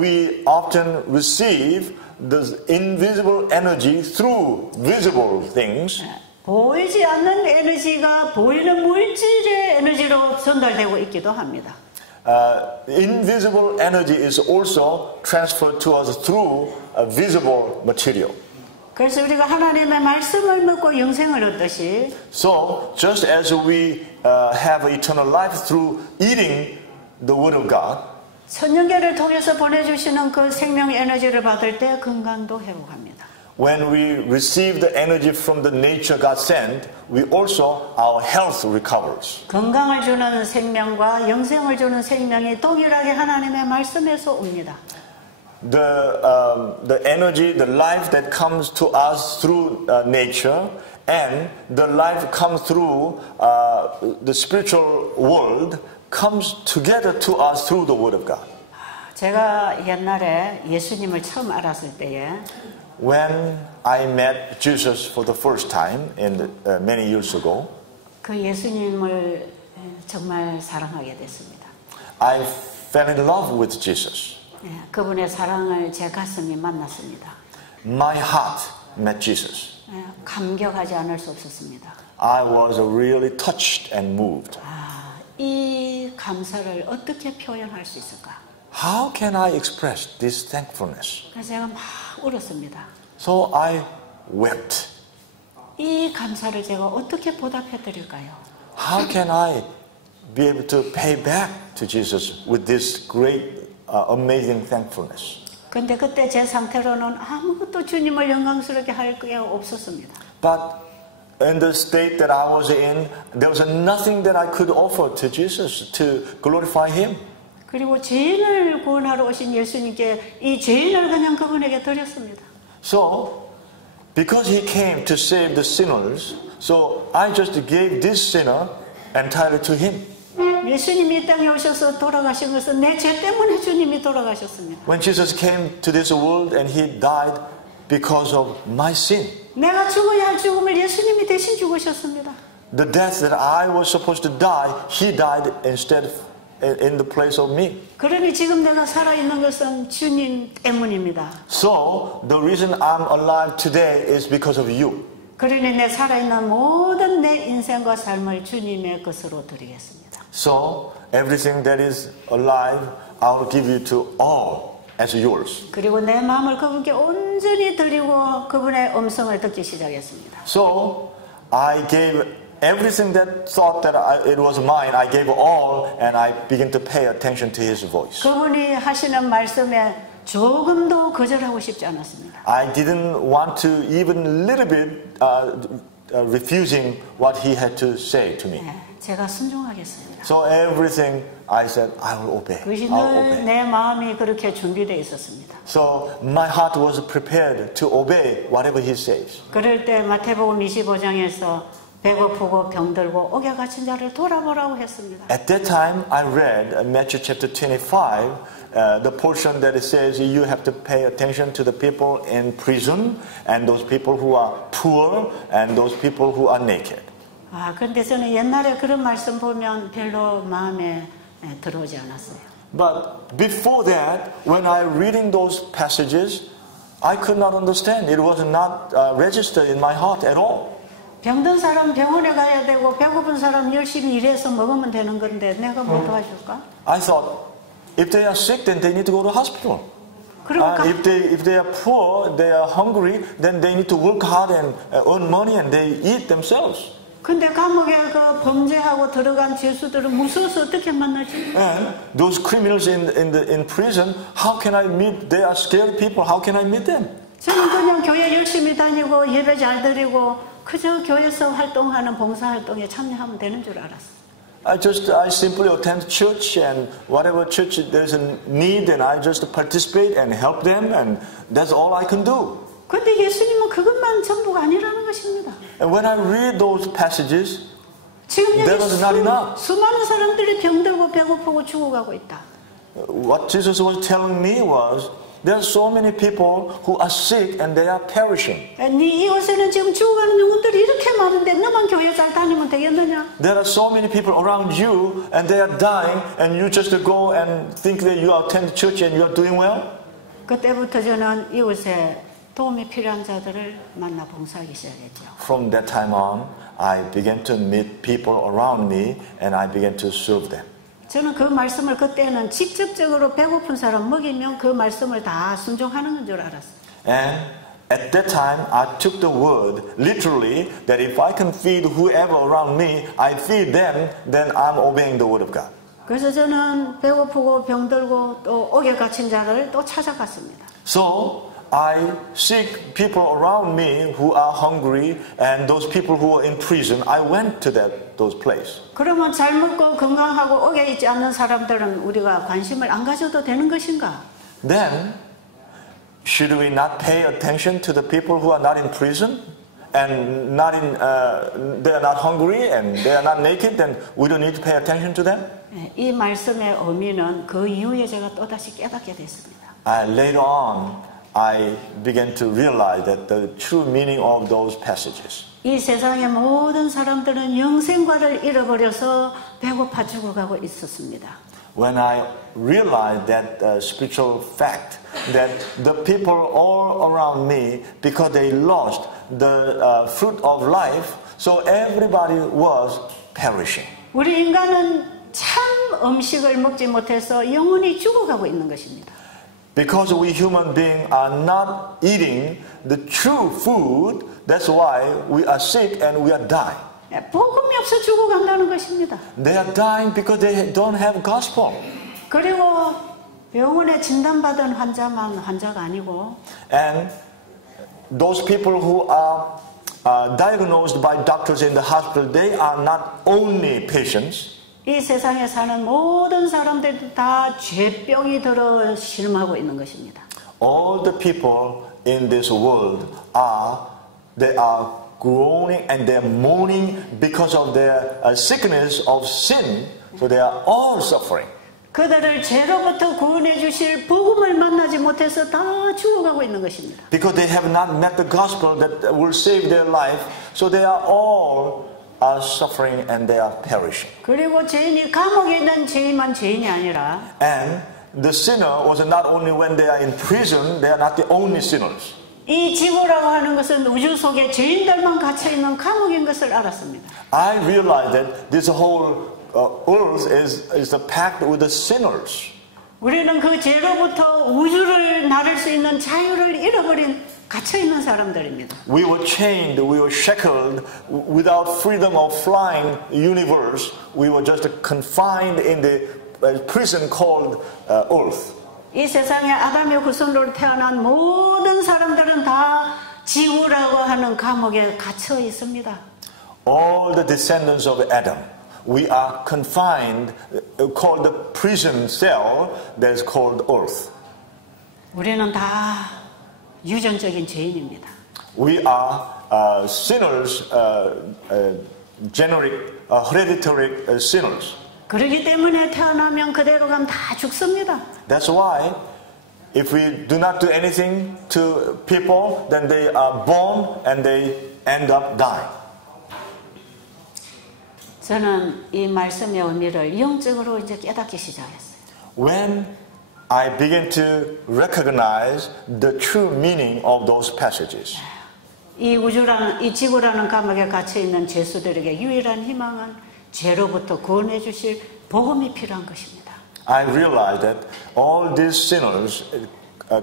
we often receive the invisible energy through visible things. 보이지 않는 에너지가 보이는 물질의 에너지로 전달되고 있기도 합니다. Invisible energy is also transferred to us through a visible material. 그래서 우리가 하나님의 말씀을 먹고 영생을 얻듯이 So, just as we have eternal life through eating the Word of God, 선년계를 통해서 보내주시는 그 생명 에너지를 받을 때 건강도 회복합니다. when we receive the energy from the nature God sent, we also, our health recovers. 건강을 주는 생명과 영생을 주는 생명이 동일하게 하나님의 말씀에서 옵니다. The energy, the life that comes to us through nature and the life comes through the spiritual world comes together to us through the Word of God. 제가 옛날에 예수님을 처음 알았을 때에 When I met Jesus for the first time many years ago, 그 예수님을 정말 사랑하게 됐습니다. I fell in love with Jesus. 그분의 사랑을 제 가슴이 만났습니다. My heart met Jesus. 감격하지 않을 수 없었습니다. I was really touched and moved. 이 감사를 어떻게 표현할 수 있을까? How can I express this thankfulness? 그래서 제가 막 울었습니다. So I wept. 이 감사를 제가 어떻게 보답해 드릴까요? How can I be able to pay back to Jesus with this great, amazing thankfulness? 근데 그때 제 상태로는 아무것도 주님을 영광스럽게 할 게 없었습니다. But in the state that I was in, there was nothing that I could offer to Jesus to glorify Him. 그리고 죄인을 구원하러 오신 예수님께 이 죄인을 그냥 그분에게 드렸습니다. So, because He came to save the sinners, so I just gave this sinner entirely to Him. 예수님이 이 땅에 오셔서 돌아가신 것은 내 죄 때문에 주님이 돌아가셨습니다. When Jesus came to this world and He died because of my sin. 내가 죽어야 할 죽음을 예수님이 대신 죽으셨습니다. The death that I was supposed to die, He died instead in the place of me. 그러니 지금 내가 살아있는 것은 주님 때문입니다. So, the reason I'm alive today is because of you. 그러니 내 살아있는 모든 내 인생과 삶을 주님의 것으로 드리겠습니다. So, everything that is alive, I'll give you to all as yours. 그리고 내 마음을 그분께 온전히 드리고 그분의 음성을 듣기 시작했습니다. So, I gave everything that thought that it was mine, I gave all and I began to pay attention to His voice. 그분이 하시는 말씀에 조금도 거절하고 싶지 않았습니다. I didn't want to even little bit refusing what He had to say to me. 제가 순종하겠습니다. So everything I said, I will obey. 그것이 I'll 늘 obey. 내 마음이 그렇게 준비되어 있었습니다. So my heart was prepared to obey whatever He says. 그럴 때 마태복음 25장에서 배고프고 병들고 옥에 갇힌 자를 돌아보라고 했습니다. At that time, I read Matthew chapter 25, the portion that it says you have to pay attention to the people in prison and those people who are poor and those people who are naked. 그런데 저는 옛날에 그런 말씀 보면 별로 마음에 들어오지 않았어요. But before that, when I reading those passages, I could not understand. It was not registered in my heart at all. 병든 사람 병원에 가야 되고 배고픈 사람 열심히 일해서 먹으면 되는 건데 내가 뭐 도와줄까? I thought, if they are sick, then they need to go to hospital. 그러니까 If they are poor, they are hungry, then they need to work hard and earn money and they eat themselves. 근데 감옥에 그 범죄하고 들어간 죄수들은 무서워서 어떻게 만나지? And those criminals in prison, how can I meet? They are scared people. How can I meet them? 저는 그냥 교회 열심히 다니고 예배 잘 드리고 그저 교회에서 활동하는 봉사활동에 참여하면 되는 줄 알았어요. I simply attend church and whatever church there's a need and I just participate and help them and that's all I can do. 그런데 예수님은 그것만 전부가 아니라는 것입니다. And when I read those passages, 지금 that 여기 was not enough. 수많은 사람들이 병들고 배고프고 죽어가고 있다. What Jesus was telling me was there are so many people who are sick and they are perishing. 네 이곳에는 지금 죽어가는 영혼들이 이렇게 많은데 너만 교회 잘 다니면 되겠느냐? There are so many people around you and they are dying and you just go and think that you attend church and you are doing well? 그때부터 저는 이곳에 도움이 필요한 자들을 만나 봉사하기 시작했죠. From that time on, I began to meet people around me and I began to serve them. 저는 그 말씀을 그때는 직접적으로 배고픈 사람 먹이면 그 말씀을 다 순종하는 건 줄 알았어요. And At that time, I took the word literally that if I can feed whoever around me, I feed them, then I'm obeying the word of God. 그래서 저는 배고프고 병들고 또 옥에 갇힌 자를 또 찾아갔습니다. So I seek people around me who are hungry and those people who are in prison. I went to those places. 그러면 잘 먹고 건강하고 옥에 있지 않는 사람들은 우리가 관심을 안 가져도 되는 것인가? Then, should we not pay attention to the people who are not in prison and they are not hungry and they are not naked? Then we don't need to pay attention to them? 이 말씀의 의미는 그 이후에 제가 또다시 깨닫게 됐습니다. Later on, I began to realize that the true meaning of those passages. 이 세상의 모든 사람들은 영생과를 잃어버려서 배고파 죽어가고 있었습니다. When I realized that spiritual fact, that the people all around me, because they lost the fruit of life, so everybody was perishing. 우리 인간은 참 음식을 먹지 못해서 영원히 죽어가고 있는 것입니다. Because we human beings are not eating the true food, that's why we are sick and we are dying. 복음이 없어 죽어간다는 것입니다. They are dying because they don't have gospel. 그리고 병원에 진단받은 환자만 환자가 아니고 And those people who are diagnosed by doctors in the hospital, they are not only patients. 이 세상에 사는 모든 사람들도 다 죄병이 들어 실험하고 있는 것입니다. All the people in this world they are groaning and they are mourning because of their sickness of sin. So they are all suffering. 그들을 죄로부터 구원해 주실 복음을 만나지 못해서 다 죽어가고 있는 것입니다. Because they have not met the gospel that will save their life. So they are all suffering and they are perishing. 그리고 죄인이 감옥에 있는 죄인만 죄인이 아니라 And the sinner was not only when they are in prison, they are not the only sinners. 이 지구라고 하는 것은 우주 속에 죄인들만 갇혀 있는 감옥인 것을 알았습니다. I realized that this whole earth is packed with the sinners. 우리는 그 죄로부터 우주를 나를 수 있는 자유를 잃어버린 갇혀 있는 사람들입니다. We were chained, we were shackled, without freedom of flying universe. We were just confined in the prison called earth. 이 세상에 아담의 후손으로 태어난 모든 사람들은 다 지구라고 하는 감옥에 갇혀 있습니다. All the descendants of Adam, we are confined, called the prison cell that's called earth. 우리는 다 유전적인 죄인입니다. We are sinners, generic, hereditary sinners. 그렇기 때문에 태어나면 그대로 가면 다 죽습니다. That's why if we do not do anything to people, then they are born and they end up dying. 저는 이 말씀의 의미를 영적으로 이제 깨닫기 시작했어요. When I began to recognize the true meaning of those passages. 이 지구라는 감옥에 갇혀 있는 죄수들에게 유일한 희망은 죄로부터 구원해 주실 복음이 필요한 것입니다. I realized that all these sinners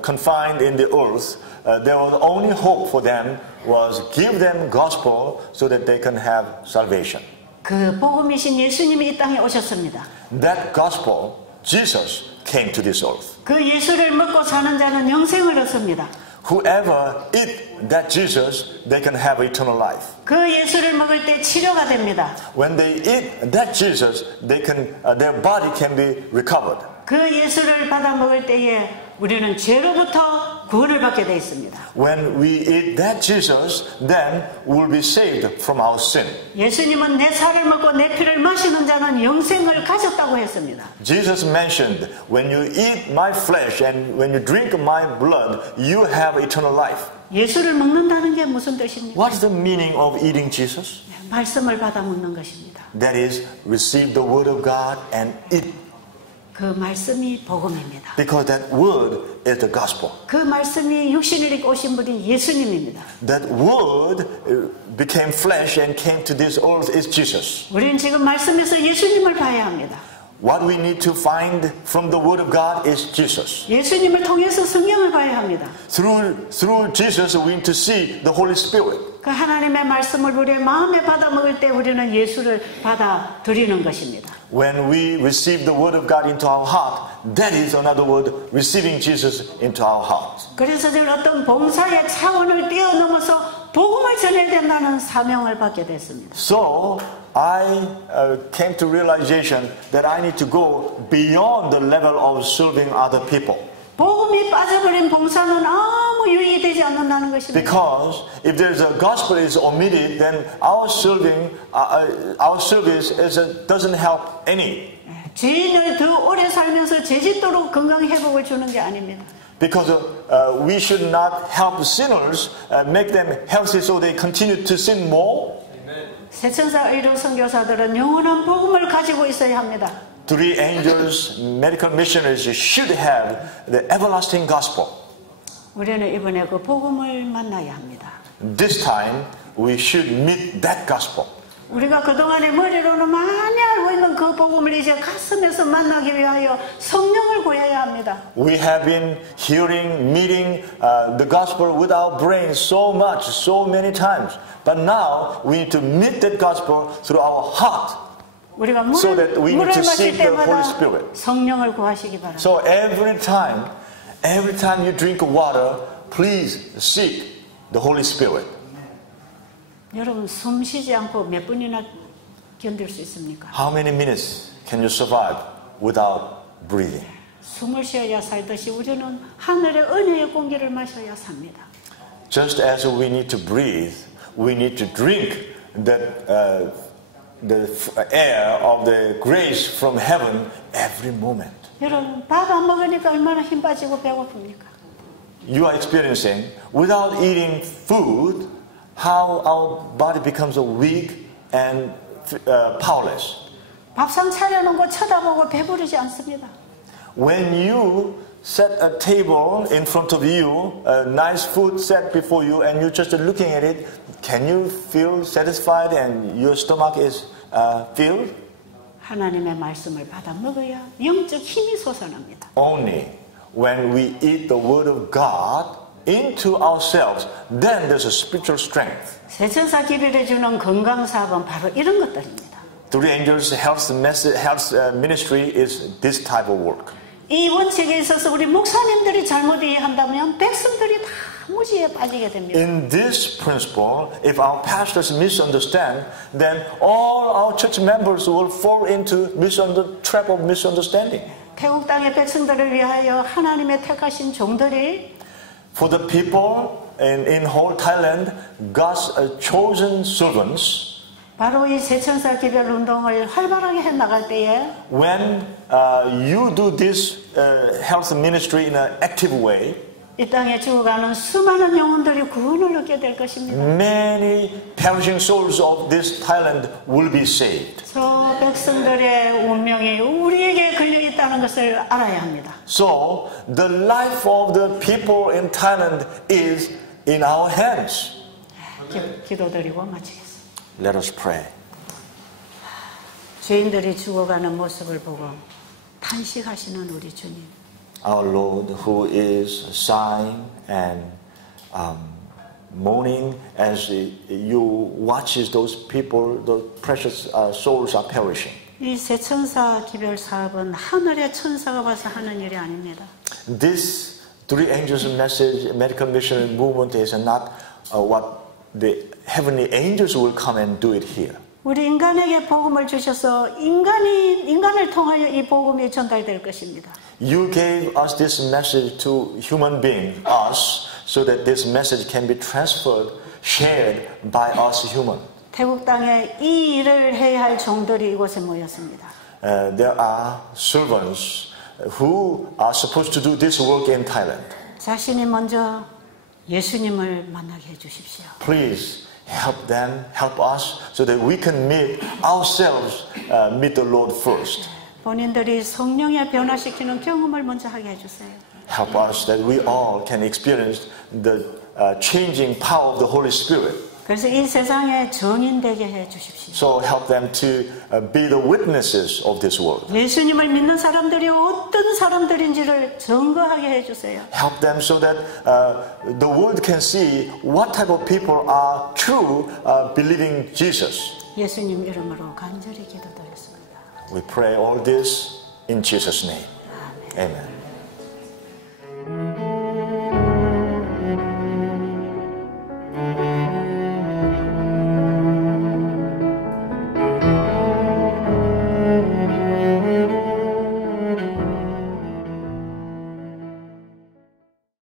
confined in the earth, there was only hope for them was give them gospel so that they can have salvation. 그 복음이신 예수님이 이 땅에 오셨습니다. That gospel, Jesus, came to this earth. 그 예수를 먹고 사는 자는 영생을 얻습니다. Whoever eat that Jesus, they can have eternal life. 그 예수를 먹을 때 치료가 됩니다. When they eat that Jesus, their body can be recovered. 그 예수를 받아 먹을 때에 우리는 죄로부터 구원을 받게 되어 있습니다. When we eat that Jesus, then we will be saved from our sin. 예수님은 내 살을 먹고 내 피를 마시는 자는 영생을 가졌다고 했습니다. Jesus mentioned, when you eat my flesh and when you drink my blood, you have eternal life. 예수를 먹는다는 게 무슨 뜻입니까? What is the meaning of eating Jesus? 말씀을 받아 먹는 것입니다. That is, receive the word of God and eat. 그 말씀이 복음입니다. Because that word is the gospel. 그 말씀이 육신을 입고 오신 분이 예수님입니다. That word became flesh and came to this earth is Jesus. 우리는 지금 말씀에서 예수님을 봐야 합니다. what we need to find from the Word of God is Jesus. 예수님을 통해서 성령을 봐야 합니다. Through Jesus, we need to see the Holy Spirit. 그 하나님의 말씀을 우리의 마음에 받아 먹을 때 우리는 예수를 받아 들이는 것입니다. When we receive the Word of God into our heart, that is another word, receiving Jesus into our heart. 그래서 저는 어떤 봉사의 차원을 뛰어넘어서 복음을 전해야 된다는 사명을 받게 됐습니다. So I came to realization that I need to go beyond the level of serving other people. 복음이 빠져버린 봉사는 아무 유익이 되지 않는다는 것입니다. Because if there's a gospel is omitted, then our service doesn't help any. 죄인을 더 오래 살면서 죄짓도록 건강 회복을 주는 게 아닙니다. Because we should not help sinners, make them healthy so they continue to sin more. 세천사 의료 선교사들은 영원한 복음을 가지고 있어야 합니다. Three angels, medical missionaries should have the everlasting gospel. 우리는 이번에 그 복음을 만나야 합니다. This time we should meet that gospel. 우리가 그동안에 머리로는 많이 알고 있는 그 복음을 이제 가슴에서 만나기 위하여 성령을 구해야 합니다. We have been hearing, meeting the gospel with our brains so much, so many times. But now we need to meet that gospel through our heart. 우리가 So that we need 물을 to 마실 seek the 때마다 Holy Spirit. 성령을 구하시기 바랍니다. So every time you drink water, please seek the Holy Spirit. 여러분 숨 쉬지 않고 몇 분이나 견딜 수 있습니까? How many minutes can you survive without breathing? 숨을 쉬어야 살듯이 우리는 하늘의 은혜의 공기를 마셔야 삽니다. Just as we need to breathe, we need to drink the air of the grace from heaven every moment. 여러분 밥 안 먹으니까 얼마나 힘 빠지고 배고픕니까? You are experiencing, without eating food, how our body becomes weak and powerless. 밥상 차려놓은 거 쳐다보고 배부르지 않습니다. When you set a table in front of you, a nice food set before you, and you're just looking at it, can you feel satisfied and your stomach is filled? 하나님의 말씀을 받아 먹어야 영적 힘이 솟아납니다. Only when we eat the Word of God into ourselves, then there's a spiritual strength. 세천사 기별에 주는 건강사업은 바로 이런 것들입니다. Three Angels Health Ministry is this type of work. 이 원칙에 있어서 우리 목사님들이 잘못 이해한다면 백성들이 다 무지에 빠지게 됩니다. In this principle, if our pastors misunderstand, then all our church members will fall into trap of misunderstanding. 태국 땅의 백성들을 위하여 하나님의 택하신 종들이 For the people in whole Thailand, God's chosen servants, 바로 이 세천사 기별 운동을 활발하게 해 나갈 때에 when you do this health ministry in an active way, 이 땅에 죽어가는 수많은 영혼들이 구원을 얻게 될 것입니다. many perishing souls of this Thailand will be saved. 저 백성들의 운명이 우리에게 걸려 있다는 것을 알아야 합니다. So the life of the people in Thailand is in our hands. 기도드리고 마치겠습니다. Let us pray. 죄인들이 죽어가는 모습을 보고 탄식하시는 우리 주님. Our Lord, who is sighing and moaning as you watches those people, the precious souls are perishing. 이 세천사 기별 사업은 하늘의 천사가 와서 하는 일이 아닙니다. This Three Angels Message Medical Mission Movement is not what the heavenly angels will come and do it here. 우리 인간에게 복음을 주셔서 인간을 통하여 이 복음이 전달될 것입니다. You gave us this message to human beings, us, so that this message can be transferred, shared by us human. 태국 땅에 이 일을 해야 할 종들이 이곳에 모였습니다. There are servants who are supposed to do this work in Thailand. 자신이 먼저 예수님을 만나게 해주십시오. Please help them, help us, so that we can meet ourselves, meet the Lord first. 본인들이 성령에 변화시키는 경험을 먼저 하게 해주세요. Help us that we all can experience the changing power of the Holy Spirit. 그래서 이 세상에 증인되게 해 주십시오. So help them to be the witnesses of this world. 예수님을 믿는 사람들이 어떤 사람들인지를 증거하게 해 주세요. Help them so that the world can see what type of people are true believing Jesus. 예수님 이름으로 간절히 기도드렸습니다. We pray all this in Jesus' name. Amen.